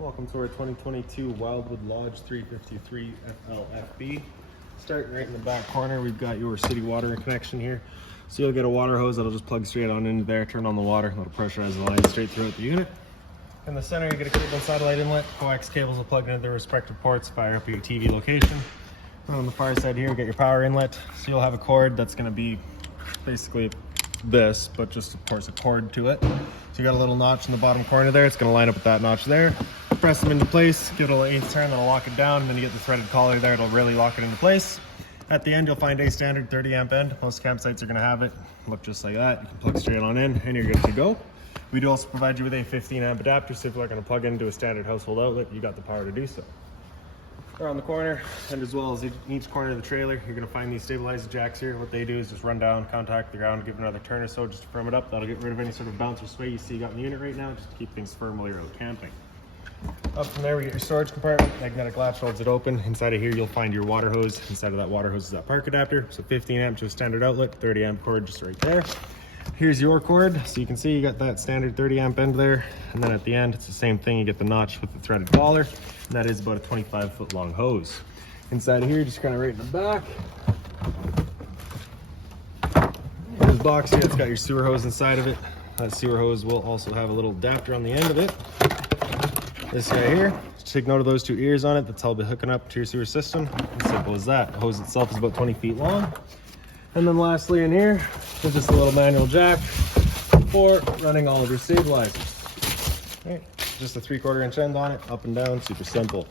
Welcome to our 2022 Wildwood Lodge 353 FLFB. Starting right in the back corner, we've got your city water connection here. So you'll get a water hose that'll just plug straight on into there, turn on the water, that'll pressurize the line straight throughout the unit. In the center, you get a cable and satellite inlet. Coax cables will plug into their respective ports, fire up your TV location. And on the far side here, you get your power inlet. So you'll have a cord that's going to be basically this, but just of course a cord to it. So you got a little notch in the bottom corner there. It's going to line up with that notch there. Press them into place, give it a little 1/8 turn, that'll lock it down, and then you get the threaded collar there. It'll really lock it into place. At the end, you'll find a standard 30 amp end. Most campsites are going to have it. Look just like that. You can plug straight on in, and you're good to go. We do also provide you with a 15 amp adapter, so if you're not going to plug into a standard household outlet, you got the power to do so. Around the corner, and as well as in each corner of the trailer, you're going to find these stabilizer jacks here. What they do is just run down, contact the ground, give it another turn or so just to firm it up. That'll get rid of any sort of bounce or sway you see you got in the unit right now, just to keep things firm while you're out camping. Up from there, we get your storage compartment. Magnetic latch holds it open. Inside of here, you'll find your water hose. Inside of that water hose is that park adapter. So 15 amp to a standard outlet, 30 amp cord just right there. Here's your cord. So you can see you got that standard 30 amp end there. And then at the end, it's the same thing. You get the notch with the threaded collar. And that is about a 25-foot long hose. Inside of here, just kind of right in the back. This box here, it's got your sewer hose inside of it. That sewer hose will also have a little adapter on the end of it. This guy here, just take note of those two ears on it. That's how it'll be hooking up to your sewer system. As simple as that. The hose itself is about 20 feet long. And then lastly in here, there's just a little manual jack for running all of your stabilizers. Okay. Just a 3/4 inch end on it, up and down, super simple.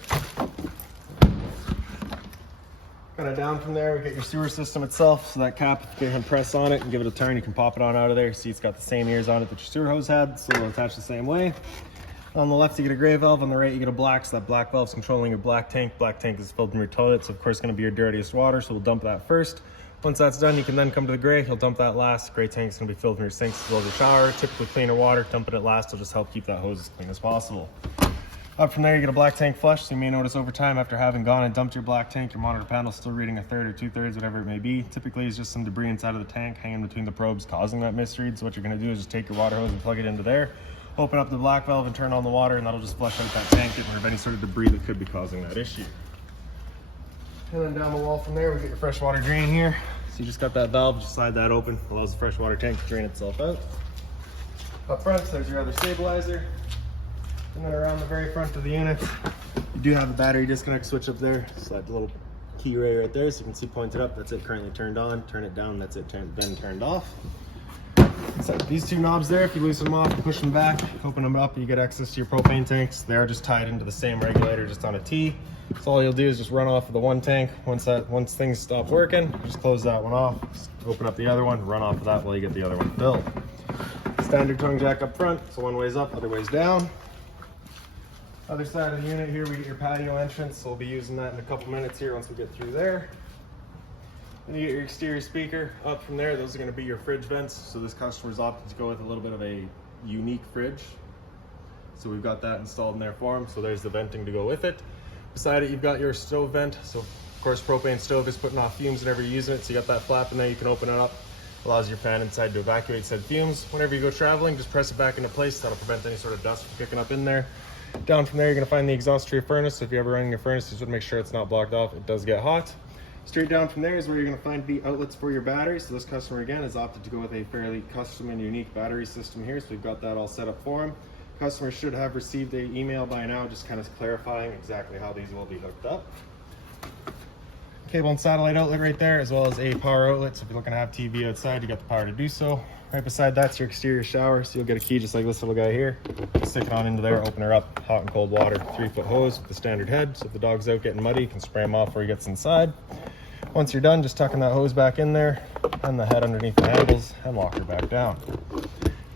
Kind of down from there, we get your sewer system itself. So that cap, if you can press on it and give it a turn, you can pop it on out of there. See, it's got the same ears on it that your sewer hose had, so it'll attach the same way. On the left, you get a gray valve. On the right, you get a black. So that black valve is controlling your black tank. Black tank is filled from your toilet, so of course it's going to be your dirtiest water, so we'll dump that first. Once that's done, you can then come to the gray. You'll dump that last. Gray tank is going to be filled from your sinks as well as your shower. Typically cleaner water, dump it at last. Will just help keep that hose as clean as possible. Up from there, you get a black tank flush. So you may notice over time, after having gone and dumped your black tank, your monitor panel is still reading 1/3 or 2/3, whatever it may be. Typically, it's just some debris inside of the tank hanging between the probes causing that misread. So what you're going to do is just take your water hose and plug it into there. Open up the black valve and turn on the water, and that'll just flush out that tank, getting rid of any sort of debris that could be causing that issue. And then down the wall from there, we get your freshwater drain here. So you just got that valve, just slide that open, allows the freshwater tank to drain itself out. Up front, there's your other stabilizer. And then around the very front of the unit, you do have a battery disconnect switch up there. Slide the little key ray right there so you can see pointed up. That's it currently turned on. Turn it down, that's it then turned off. So these two knobs there, if you loosen them off and push them back, open them up, you get access to your propane tanks. They are just tied into the same regulator, just on a T. So all you'll do is just run off of the one tank. Once things stop working, just close that one off, just open up the other one, run off of that while you get the other one filled. Standard tongue jack up front, so one way's up, other way's down. Other side of the unit here, we get your patio entrance, so we'll be using that in a couple minutes here once we get through there. Then you get your exterior speaker. Up from there, those are going to be your fridge vents. So this customer's opted to go with a little bit of a unique fridge. So we've got that installed in there for them. So there's the venting to go with it. Beside it, you've got your stove vent. So of course, propane stove is putting off fumes whenever you're using it. So you got that flap in there, you can open it up. Allows your fan inside to evacuate said fumes. Whenever you go traveling, just press it back into place. That'll prevent any sort of dust from kicking up in there. Down from there, you're going to find the exhaust to your furnace. So if you're ever running your furnace, just make sure it's not blocked off. It does get hot. Straight down from there is where you're going to find the outlets for your batteries. So this customer again has opted to go with a fairly custom and unique battery system here. So we've got that all set up for him. Customer should have received an email by now, just kind of clarifying exactly how these will be hooked up. Cable and satellite outlet right there, as well as a power outlet. So if you're looking to have TV outside, you got the power to do so. Right beside that's your exterior shower. So you'll get a key just like this little guy here. Stick it on into there, open her up, hot and cold water, 3-foot hose with the standard head. So if the dog's out getting muddy, you can spray him off before he gets inside. Once you're done, just tucking that hose back in there and the head underneath the handles and lock her back down.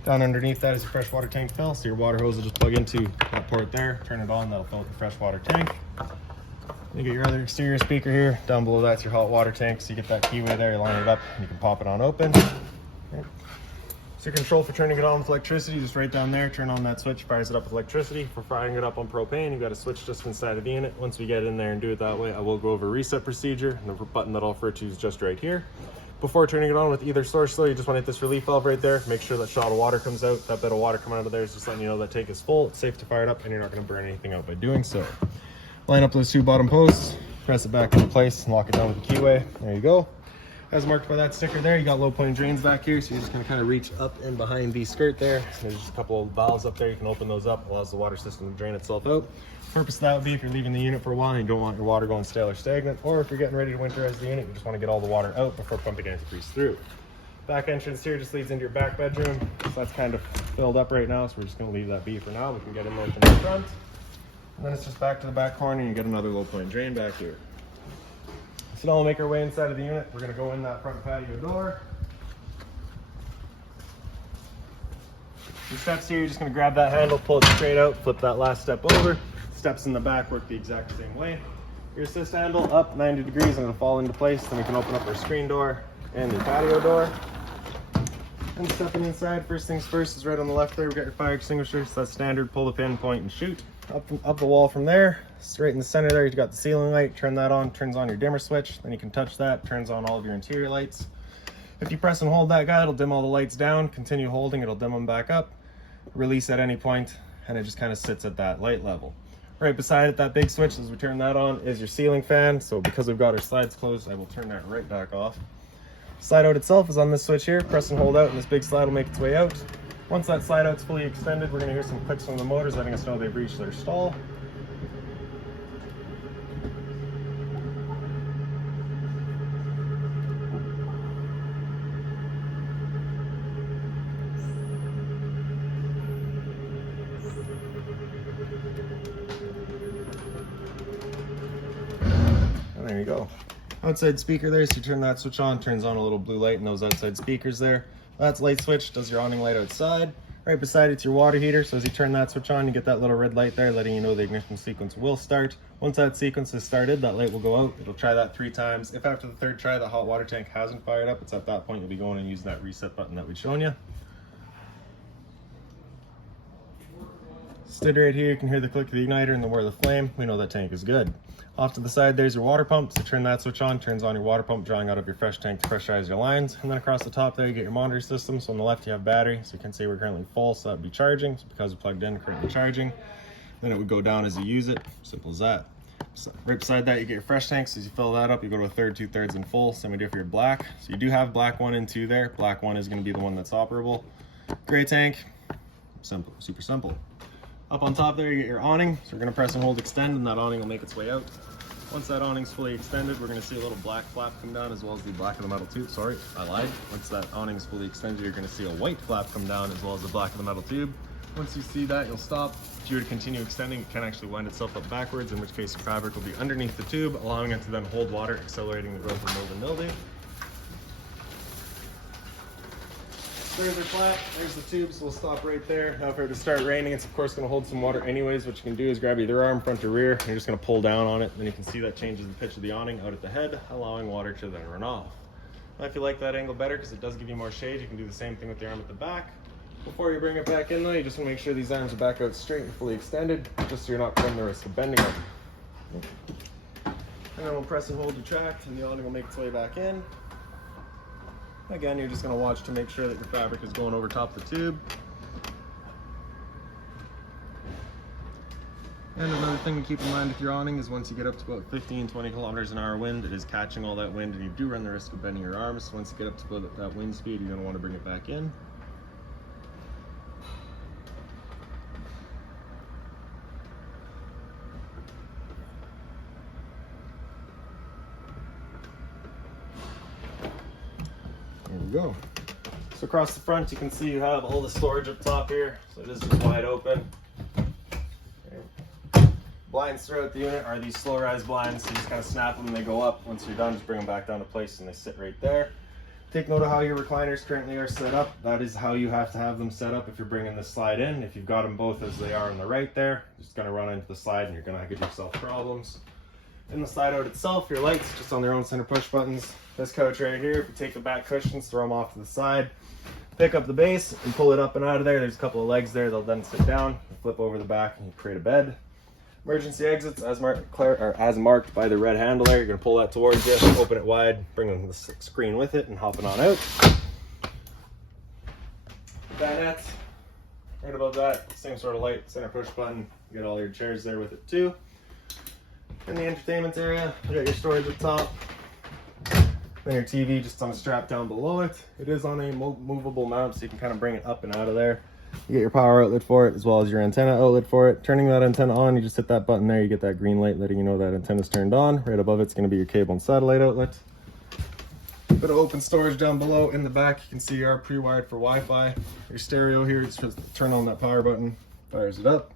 Down underneath that is your freshwater tank fill. So your water hose will just plug into that port there, turn it on, that'll fill with the freshwater tank. You get your other exterior speaker here. Down below that's your hot water tank. So you get that keyway there, you line it up, and you can pop it on open. Okay. So your control for turning it on with electricity, just right down there, turn on that switch, fires it up with electricity. For firing it up on propane, you've got a switch just inside of the unit. Once we get in there and do it that way, I will go over reset procedure, and the button that I'll refer to is just right here. Before turning it on with either source though, you just want to hit this relief valve right there. Make sure that shot of water comes out. That bit of water coming out of there is just letting you know that tank is full. It's safe to fire it up and you're not going to burn anything out by doing so. Line up those two bottom posts, press it back into place and lock it down with the keyway. There you go. As marked by that sticker there, you got low point drains back here, so you're just going to kind of reach up and behind the skirt there. There's just a couple of valves up there. You can open those up, allows the water system to drain itself out. Purpose of that would be if you're leaving the unit for a while and you don't want your water going stale or stagnant, or if you're getting ready to winterize the unit, you just want to get all the water out before pumping any grease through. Back entrance here just leads into your back bedroom, so that's kind of filled up right now, so we're just going to leave that be for now. We can get in there from the front, and then it's just back to the back corner and you get another low point drain back here. So now we'll make our way inside of the unit. We're going to go in that front patio door. The steps here, you're just going to grab that handle, pull it straight out, flip that last step over. Steps in the back work the exact same way. Your assist handle up 90 degrees and it'll fall into place. Then we can open up our screen door and the patio door. And stepping inside, first things first is right on the left there, we got your fire extinguisher. So that's standard, pull the pin, point and shoot. Up the wall from there, straight in the center there, you've got the ceiling light. Turn that on, turns on your dimmer switch. Then you can touch that, turns on all of your interior lights. If you press and hold that guy, it'll dim all the lights down. Continue holding, it'll dim them back up. Release at any point, and it just kind of sits at that light level. Right beside it, that big switch, as we turn that on, is your ceiling fan. So because we've got our slides closed, I will turn that right back off. Slide out itself is on this switch here. Press and hold out, and this big slide will make its way out. Once that slide out's fully extended, we're going to hear some clicks from the motors letting us know they've reached their stall. And there you go. Outside speaker there, so you turn that switch on, turns on a little blue light in those outside speakers there. That's light switch, does your awning light outside. Right beside it's your water heater, so as you turn that switch on, you get that little red light there letting you know the ignition sequence will start. Once that sequence is started, that light will go out. It'll try that 3 times. If after the 3rd try the hot water tank hasn't fired up, it's at that point you'll be going and using that reset button that we've shown you. Stood right here, you can hear the click of the igniter and the whir of the flame. We know that tank is good. Off to the side, there's your water pump. So turn that switch on, turns on your water pump, drawing out of your fresh tank to pressurize your lines. And then across the top there, you get your monitor system. So on the left, you have battery. So you can see we're currently full, so that'd be charging. So because we're plugged in, currently charging. Then it would go down as you use it. Simple as that. So right beside that, you get your fresh tanks. So as you fill that up, you go to a 1/3, 2/3 and full. Same idea for your black. So you do have black 1 and 2 there. Black 1 is going to be the one that's operable. Gray tank, simple, super simple. Up on top there, you get your awning. So we're going to press and hold extend, and that awning will make its way out. Once that awning's fully extended, we're going to see a little black flap come down as well as the black of the metal tube. Sorry, I lied. Once that awning's fully extended, you're going to see a white flap come down as well as the black of the metal tube. Once you see that, you'll stop. If you were to continue extending, it can actually wind itself up backwards, in which case your fabric will be underneath the tube, allowing it to then hold water, accelerating the growth of mold and mildew. There's our flap, there's the tube, so we'll stop right there. Now if it were to start raining, it's of course going to hold some water anyways. What you can do is grab either arm, front or rear, and you're just going to pull down on it. Then you can see that changes the pitch of the awning out at the head, allowing water to then run off. Now if you like that angle better, because it does give you more shade, you can do the same thing with the arm at the back. Before you bring it back in though, you just want to make sure these arms are back out straight and fully extended, just so you're not running the risk of bending them. And then we'll press and hold to tract, and the awning will make its way back in. Again, you're just going to watch to make sure that your fabric is going over top of the tube. And another thing to keep in mind with your awning is once you get up to about 15-20 kilometers an hour wind, it is catching all that wind and you do run the risk of bending your arms. So once you get up to about that wind speed, you're going to want to bring it back in. There we go. So across the front, you can see you have all the storage up top here. So it is just wide open. Blinds throughout the unit are these slow rise blinds. So you just kind of snap them and they go up. Once you're done, just bring them back down to place and they sit right there. Take note of how your recliners currently are set up. That is how you have to have them set up if you're bringing this slide in. If you've got them both as they are on the right there, you're just going to run into the slide and you're going to get yourself problems. In the slide out itself, your lights just on their own center push buttons. This couch right here, if you take the back cushions, throw them off to the side, pick up the base and pull it up and out of there. There's a couple of legs there. They'll then sit down, flip over the back and you create a bed. Emergency exits as marked by the red handle there. You're gonna pull that towards you, open it wide, bring the screen with it, and hop it on out. Dinette, right above that, same sort of light, center push button. You got all your chairs there with it too. In the entertainment area, you got your storage up top. Then your TV just on a strap down below it. It is on a movable mount, so you can kind of bring it up and out of there. You get your power outlet for it, as well as your antenna outlet for it. Turning that antenna on, you just hit that button there, you get that green light letting you know that antenna's turned on. Right above it's going to be your cable and satellite outlet. Bit of open storage down below. In the back, you can see you are pre-wired for Wi-Fi. Your stereo here, it's just turn on that power button, fires it up.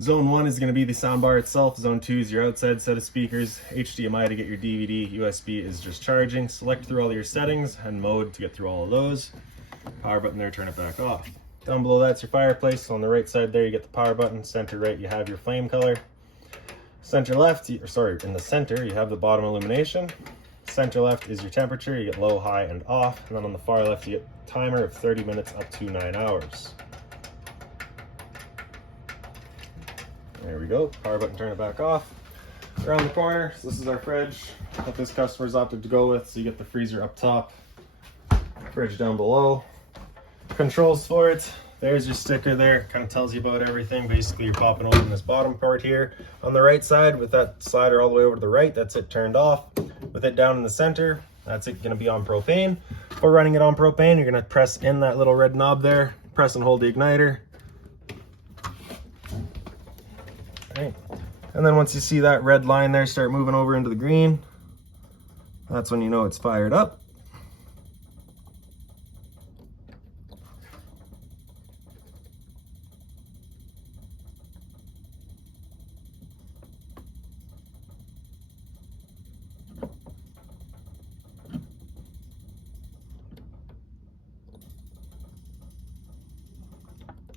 Zone 1 is going to be the soundbar itself. Zone 2 is your outside set of speakers. HDMI to get your DVD. USB is just charging. Select through all your settings and mode to get through all of those. Power button there, turn it back off. Down below that's your fireplace. So on the right side there, you get the power button. Center right, you have your flame color. Center left, in the center, you have the bottom illumination. Center left is your temperature. You get low, high, and off. And then on the far left, you get a timer of 30 minutes up to 9 hours. There we go. Power button, turn it back off. Around the corner, so this is our fridge that this customer's opted to go with. So you get the freezer up top, fridge down below. Controls for it. There's your sticker there. Kind of tells you about everything. Basically, you're popping open this bottom part here. On the right side, with that slider all the way over to the right, that's it turned off. With it down in the center, that's it going to be on propane. For running it on propane, you're going to press in that little red knob there, press and hold the igniter. Right. And then once you see that red line there start moving over into the green, that's when you know it's fired up.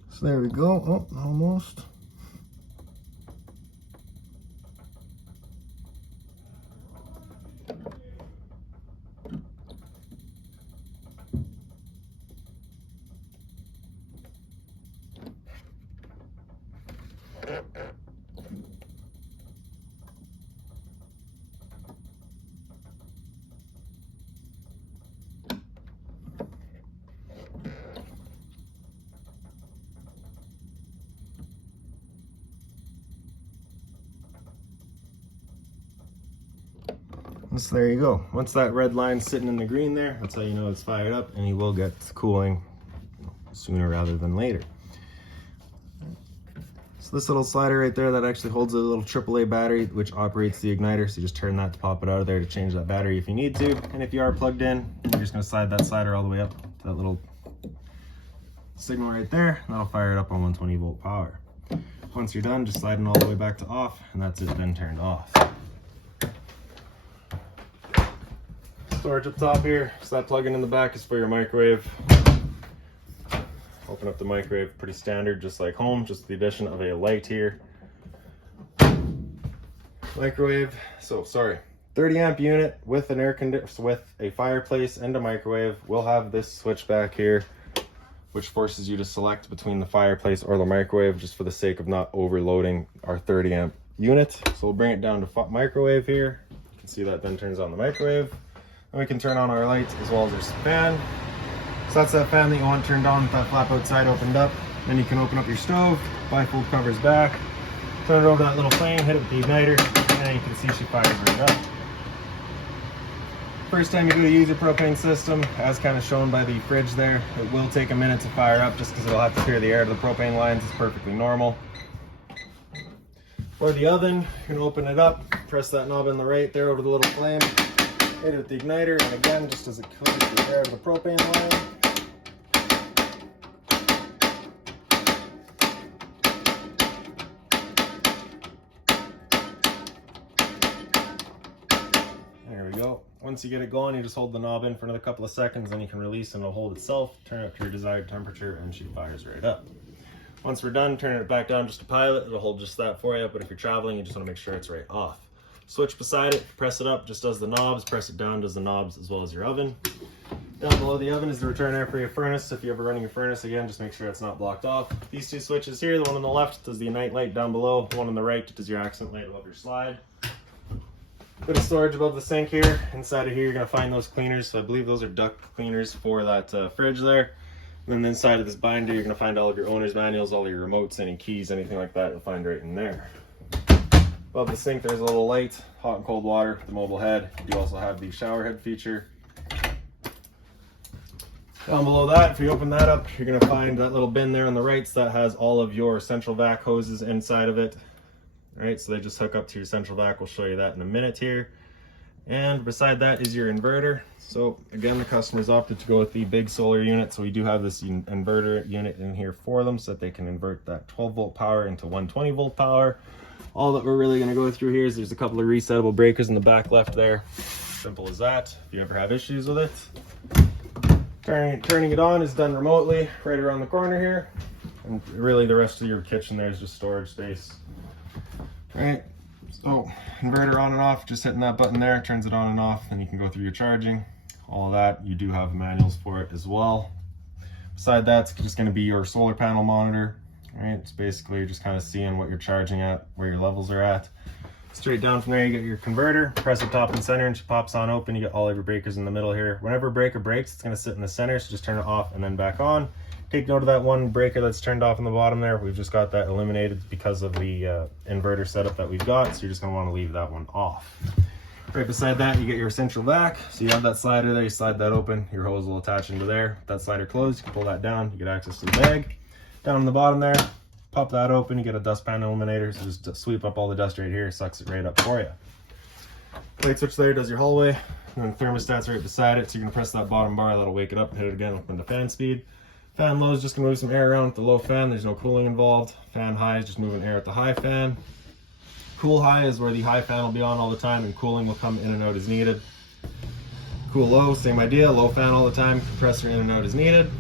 So there we go. Oh, almost. So there you go. Once that red line's sitting in the green there, that's how you know it's fired up, and you will get cooling sooner rather than later. So this little slider right there, that actually holds a little AAA battery which operates the igniter. So you just turn that to pop it out of there to change that battery if you need to. And if you are plugged in, you're just going to slide that slider all the way up to that little signal right there, and that'll fire it up on 120 volt power. Once you're done, just sliding all the way back to off, and that's it then turned off. Storage up top here, so that plug-in in the back is for your microwave. Open up the microwave, pretty standard, just like home, just the addition of a light here. Microwave, 30 amp unit with an air conditioner, with a fireplace and a microwave. We'll have this switch back here, which forces you to select between the fireplace or the microwave, just for the sake of not overloading our 30 amp unit. So we'll bring it down to microwave here. You can see that then turns on the microwave. And we can turn on our lights as well as our fan. So that's that fan that you want turned on with that flap outside opened up. Then you can open up your stove, bifold covers back, turn it over to that little flame, hit it with the igniter, and you can see she fires right up. First time you go to use your propane system, as kind of shown by the fridge there, it will take a minute to fire up just because it'll have to clear the air to the propane lines. It's perfectly normal. For the oven, you're going to open it up, press that knob on the right there over the little flame, hit it with the igniter, and again, just as it clears the air to the propane line. There we go. Once you get it going, you just hold the knob in for another couple of seconds, then you can release and it'll hold itself, turn it up to your desired temperature, and she fires right up. Once we're done, turning it back down just to pilot, it'll hold just that for you, but if you're traveling, you just want to make sure it's right off. Switch beside it, press it up, just does the knobs, press it down, does the knobs, as well as your oven. Down below the oven is the return air for your furnace. If you're ever running your furnace, again, just make sure it's not blocked off. These two switches here, the one on the left does the night light down below, the one on the right does your accent light above your slide. Bit of storage above the sink here. Inside of here, you're gonna find those cleaners. So I believe those are duct cleaners for that fridge there. And then inside of this binder, you're gonna find all of your owner's manuals, all your remotes, any keys, anything like that, you'll find right in there. Above the sink, there's a little light, hot and cold water, the mobile head. You also have the shower head feature. Down below that, if you open that up, you're gonna find that little bin there on the right that has all of your central vac hoses inside of it. All right, so they just hook up to your central vac. We'll show you that in a minute here. And beside that is your inverter. So again, the customers opted to go with the big solar unit. So we do have this inverter unit in here for them so that they can invert that 12 volt power into 120 volt power. All that we're really gonna go through here is there's a couple of resettable breakers in the back left there. Simple as that. If you ever have issues with it. Turning it on is done remotely, right around the corner here. And really the rest of your kitchen there is just storage space. All right, so inverter on and off, just hitting that button there, turns it on and off, and you can go through your charging. All of that, you do have manuals for it as well. Beside that, it's just gonna be your solar panel monitor. All right, it's basically just kind of seeing what you're charging at, where your levels are at. Straight down from there, you get your converter, press the top and center, and she pops on open. You get all of your breakers in the middle here. Whenever a breaker breaks, it's gonna sit in the center, so just turn it off and then back on. Take note of that one breaker that's turned off in the bottom there. We've just got that eliminated because of the inverter setup that we've got, so you're just gonna wanna leave that one off. Right beside that, you get your central vac. So you have that slider there, you slide that open, your hose will attach into there. With that slider closed, you can pull that down, you get access to the bag. Down in the bottom there, pop that open, you get a dustpan eliminator, so just sweep up all the dust right here, sucks it right up for you. Light switch there does your hallway, and then thermostat's right beside it, so you're gonna press that bottom bar, that'll wake it up, hit it again, open the fan speed. Fan low is just gonna move some air around with the low fan, there's no cooling involved. Fan high is just moving air at the high fan. Cool high is where the high fan will be on all the time and cooling will come in and out as needed. Cool low, same idea, low fan all the time, compressor in and out as needed.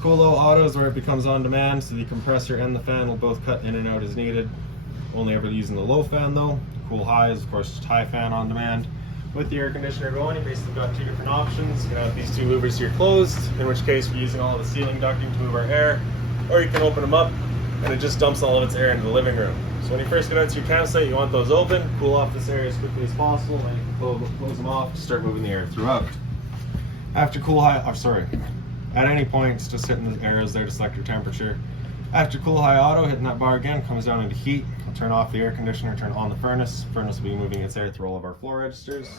Cool low auto is where it becomes on demand, so the compressor and the fan will both cut in and out as needed. Only ever using the low fan though. Cool high is of course just high fan on demand. With the air conditioner going, you basically got two different options. You can have these two louvers here closed, in which case we're using all of the ceiling ducting to move our air, or you can open them up and it just dumps all of its air into the living room. So when you first get out to your campsite, you want those open, cool off this area as quickly as possible, and you can close them off to start moving the air throughout. After cool high, at any point, it's just hitting the arrows there to select your temperature. After cool high auto, hitting that bar again, comes down into heat. I'll turn off the air conditioner, turn on the furnace. Furnace will be moving its air through all of our floor registers.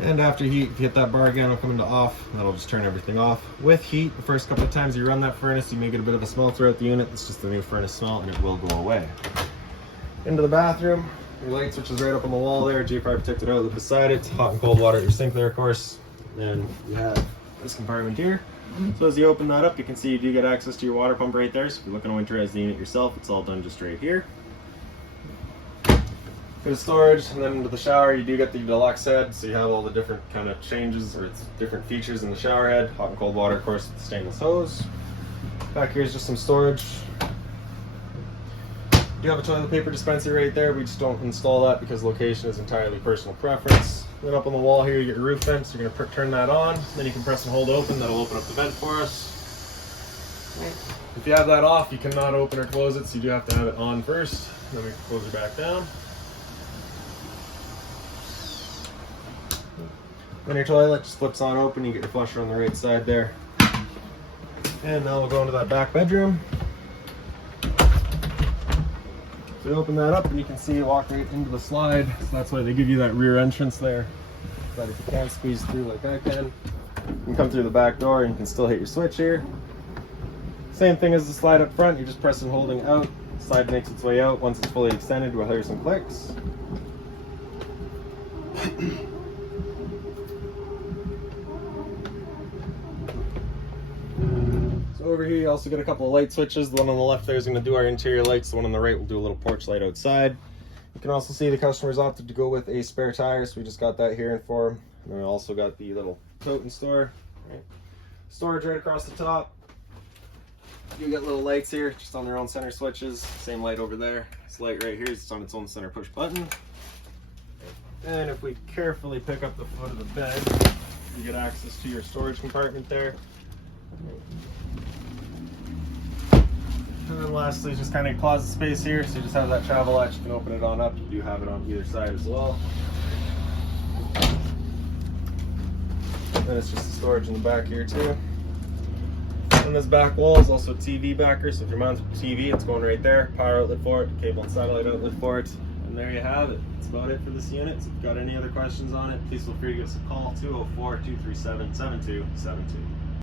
And after heat, if you hit that bar again, it'll come into off. That'll just turn everything off. With heat, the first couple of times you run that furnace, you may get a bit of a smell throughout the unit. It's just the new furnace smell, and it will go away. Into the bathroom. Your light switch is right up on the wall there. G5 protected outlet beside it. Hot and cold water at your sink there, of course. Then you have this compartment here. So as you open that up, you can see you do get access to your water pump right there. So if you're looking to winterize the unit yourself, it's all done just right here. Bit of storage, and then into the shower, you do get the deluxe head. So you have all the different kind of changes, or it's different features in the shower head. Hot and cold water, of course, with the stainless hose. Back here is just some storage. You have a toilet paper dispenser right there. We just don't install that because location is entirely personal preference. Then up on the wall here, you get your roof vent, so you're going to turn that on. Then you can press and hold open. That'll open up the vent for us. If you have that off, you cannot open or close it, so you do have to have it on first. Then we can close it back down. Then your toilet just flips on open. You get your flusher on the right side there. And now we'll go into that back bedroom. So you open that up and you can see you walk right into the slide. So that's why they give you that rear entrance there. But if you can't squeeze through like I can, you can come through the back door and you can still hit your switch here. Same thing as the slide up front, you're just pressing holding out. The slide makes its way out. Once it's fully extended, we'll hear some clicks. Over here you also get a couple of light switches. The one on the left there is going to do our interior lights. The one on the right will do a little porch light outside. You can also see the customers opted to go with a spare tire, so we just got that here for them. And then we also got the little tote and store. Right. Storage right across the top. You get little lights here, just on their own center switches. Same light over there. This light right here is on its own center push button. And if we carefully pick up the foot of the bed, you get access to your storage compartment there. And then lastly, just kind of closet space here. So you just have that travel latch. You can open it on up. You do have it on either side as well. Then it's just the storage in the back here too. And this back wall is also a TV backer. So if you're mounting a TV, it's going right there. Power outlet for it, cable and satellite outlet for it. And there you have it. That's about it for this unit. So if you've got any other questions on it, please feel free to give us a call, 204-237-7272.